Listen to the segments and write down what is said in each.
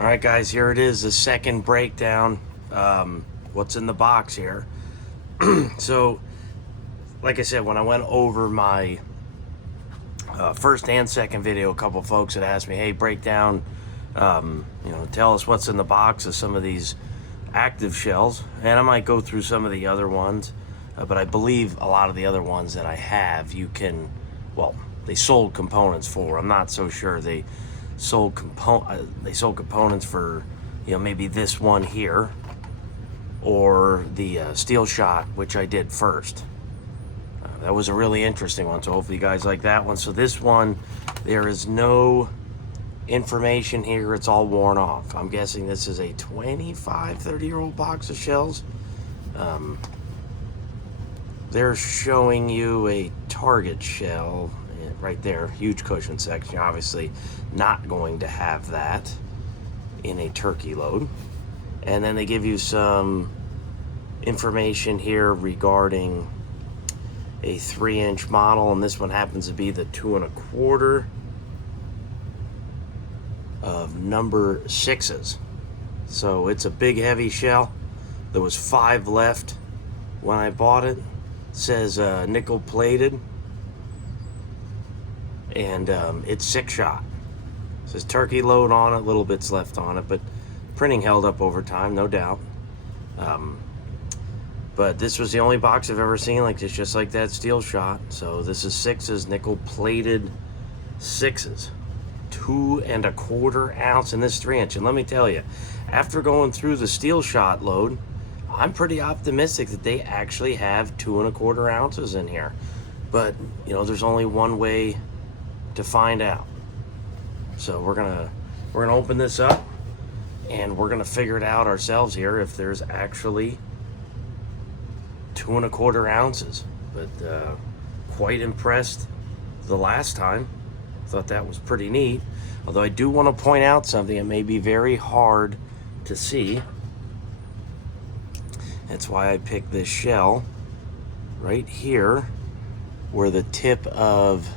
All right, guys, here it is, the second breakdown. What's in the box here? So, like I said, when I went over my first and second video, a couple folks had asked me, hey, break down, tell us what's in the box of some of these active shells. And I might go through some of the other ones, but I believe a lot of the other ones that I have, you can, well, they sold components for. I'm not so sure they sold components for, maybe this one here or the steel shot, which I did first. That was a really interesting one, so hopefully you guys like that one. So this one, there is no information here. It's all worn off. I'm guessing this is a 25, 30-year-old box of shells. They're showing you a target shell right there, huge cushion section. You're obviously not going to have that in a turkey load. And then they give you some information here regarding a 3-inch model, and this one happens to be the 2 1/4 of number 6s. So it's a big heavy shell. There was 5 left when I bought it. It says nickel plated, and it's 6-shot. It says turkey load on it, little bits left on it, but printing held up over time, no doubt. But this was the only box I've ever seen like this, just like that steel shot. So this is 6s, nickel plated 6s, 2 1/4 ounce in this 3-inch. And let me tell you, after going through the steel shot load, I'm pretty optimistic that they actually have 2 1/4 ounces in here. But there's only one way to find out. So we're gonna open this up and we're gonna figure it out ourselves here if there's actually 2 1/4 ounces. But quite impressed the last time. Thought that was pretty neat. Although I do want to point out something that may be very hard to see. That's why I picked this shell right here, where the tip of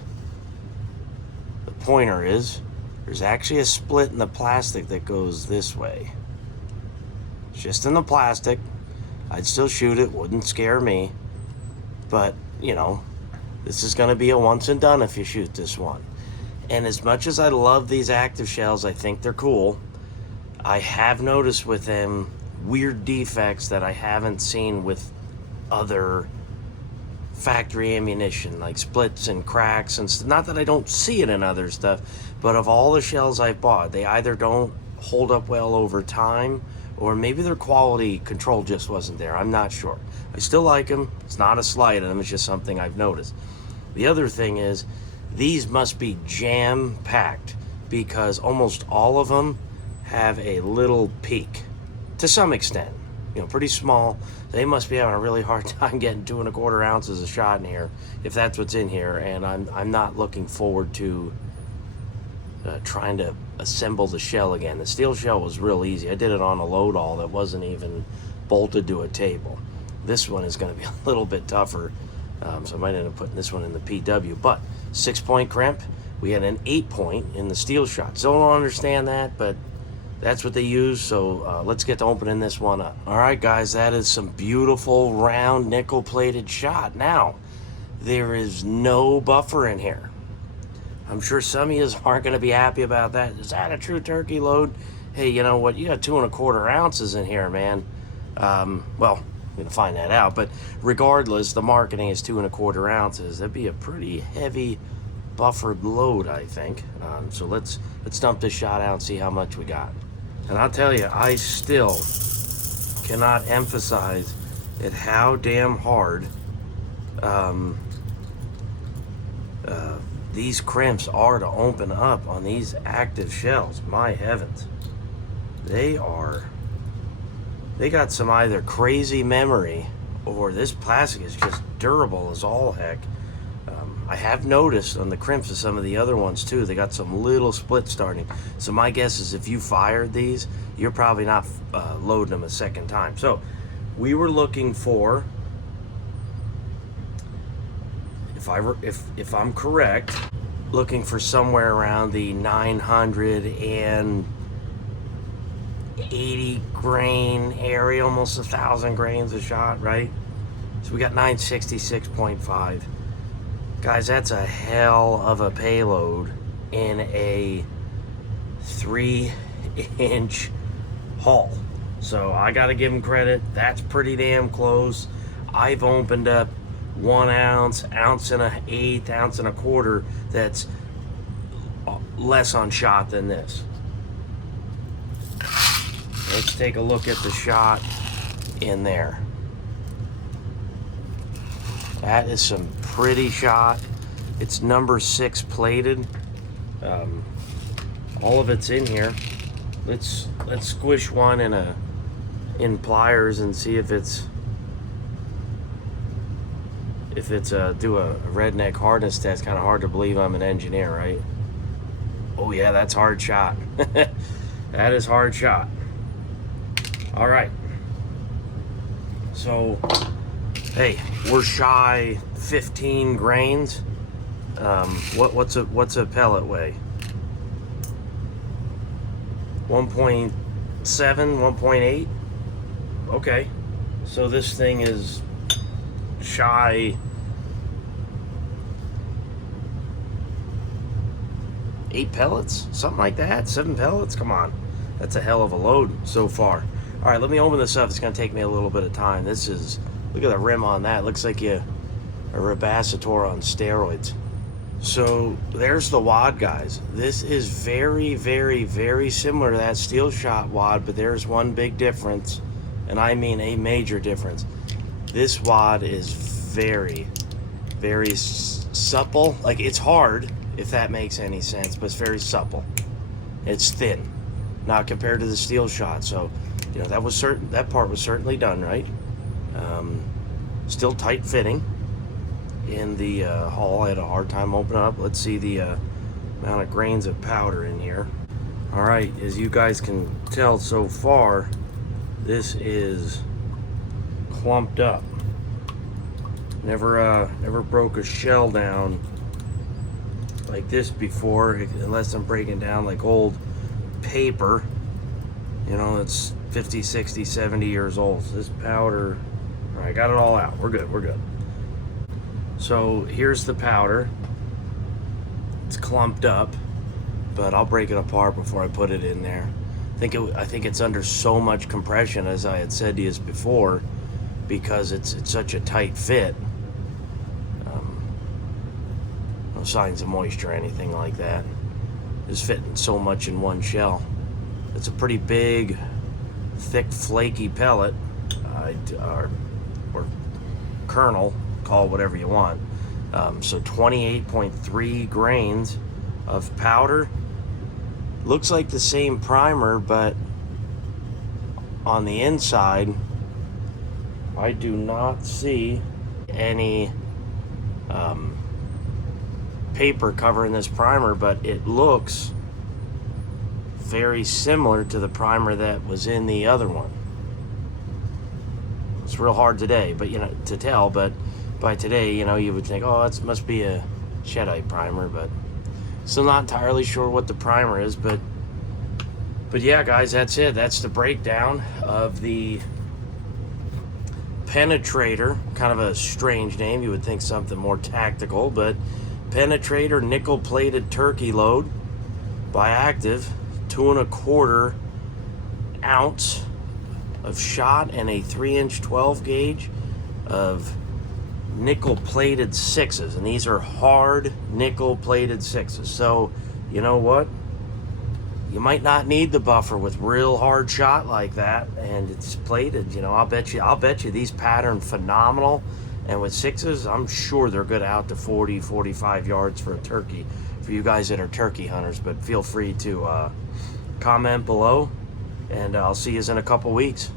the pointer is. There's actually a split in the plastic that goes this way. It's just in the plastic. I'd still shoot it, wouldn't scare me. But, this is going to be a once and done if you shoot this one. And as much as I love these active shells, I think they're cool, I have noticed with them weird defects that I haven't seen with other factory ammunition, like splits and cracks and not that I don't see it in other stuff, but of all the shells I've bought, they either don't hold up well over time, or maybe their quality control just wasn't there. I'm not sure. I still like them. It's not a slight on them. It's just something I've noticed. The other thing is, these must be jam-packed because almost all of them have a little peak, to some extent. Pretty small. They must be having a really hard time getting 2 1/4 ounces of shot in here, if that's what's in here. And I'm not looking forward to trying to assemble the shell again. The steel shell was real easy. I did it on a load all that wasn't even bolted to a table. This one is going to be a little bit tougher, so I might end up putting this one in the PW. But 6-point crimp, we had an 8-point in the steel shot. Still don't understand that, but that's what they use. So let's get to opening this one up. All right, guys, that is some beautiful round nickel plated shot. Now, there is no buffer in here. I'm sure some of you aren't going to be happy about that. Is that a true turkey load? Hey, you know what? You got 2 1/4 ounces in here, man. Well, we're going to find that out. But regardless, the marketing is 2 1/4 ounces. That'd be a pretty heavy buffered load, I think. So let's dump this shot out and see how much we got. And I'll tell you, I still cannot emphasize at how damn hard these crimps are to open up on these active shells. My heavens. They got some either crazy memory or this plastic is just durable as all heck. I have noticed on the crimps of some of the other ones too, they got some little split starting. So my guess is if you fired these, you're probably not loading them a second time. So we were looking for, if I'm correct, looking for somewhere around the 900 and 80 grain area, almost 1,000 grains a shot, right? So we got 966.5. Guys, that's a hell of a payload in a 3-inch hull. So I gotta give them credit. That's pretty damn close. I've opened up 1 ounce, ounce and an eighth, ounce and a quarter that's less on shot than this. Let's take a look at the shot in there. That is some pretty shot. It's number 6 plated. All of it's in here. Let's squish one in pliers and see if it's do a redneck hardness test. Kind of hard to believe I'm an engineer, right? Oh yeah, that's hard shot. That is hard shot. All right. So, hey, we're shy 15 grains. What's a pellet weigh? 1.7, 1.8. Okay, so this thing is shy 8 pellets, something like that. 7 pellets. Come on, that's a hell of a load so far. All right, let me open this up. It's gonna take me a little bit of time. This is, look at the rim on that. Looks like a Rabasator on steroids. So there's the wad, guys. This is very, very, very similar to that steel shot wad, but there's one big difference, and I mean a major difference. This wad is very, very supple. Like, it's hard, if that makes any sense, but it's very supple. It's thin, not compared to the steel shot. So, you know, that part was certainly done right. Still tight fitting in the hull. I had a hard time opening up. Let's see the amount of grains of powder in here. All right, as you guys can tell so far, this is clumped up. Never broke a shell down like this before, unless I'm breaking down like old paper. You know, it's 50, 60, 70 years old. So this powder, all right, got it all out. We're good, we're good. So here's the powder. It's clumped up, but I'll break it apart before I put it in there. I think it's under so much compression, as I had said to you before, because it's such a tight fit. No signs of moisture or anything like that. Just fitting so much in one shell. It's a pretty big, thick, flaky pellet, or kernel. Call whatever you want. So 28.3 grains of powder. Looks like the same primer, but on the inside I do not see any paper covering this primer, but it looks very similar to the primer that was in the other one. It's real hard today, but you know, to tell, but by today, you know, you would think, oh, that must be a Shedite primer, but still not entirely sure what the primer is. But yeah, guys, that's it. That's the breakdown of the Penetrator. Kind of a strange name. You would think something more tactical, but Penetrator nickel-plated turkey load by Active, 2 1/4 ounce of shot and a 3-inch 12 gauge of nickel-plated 6s, and these are hard nickel-plated 6s. So, you know what? You might not need the buffer with real hard shot like that, and it's plated. You know, I'll bet you these pattern phenomenal, and with 6s, I'm sure they're good out to 40, 45 yards for a turkey. For you guys that are turkey hunters, but feel free to comment below, and I'll see you in a couple weeks.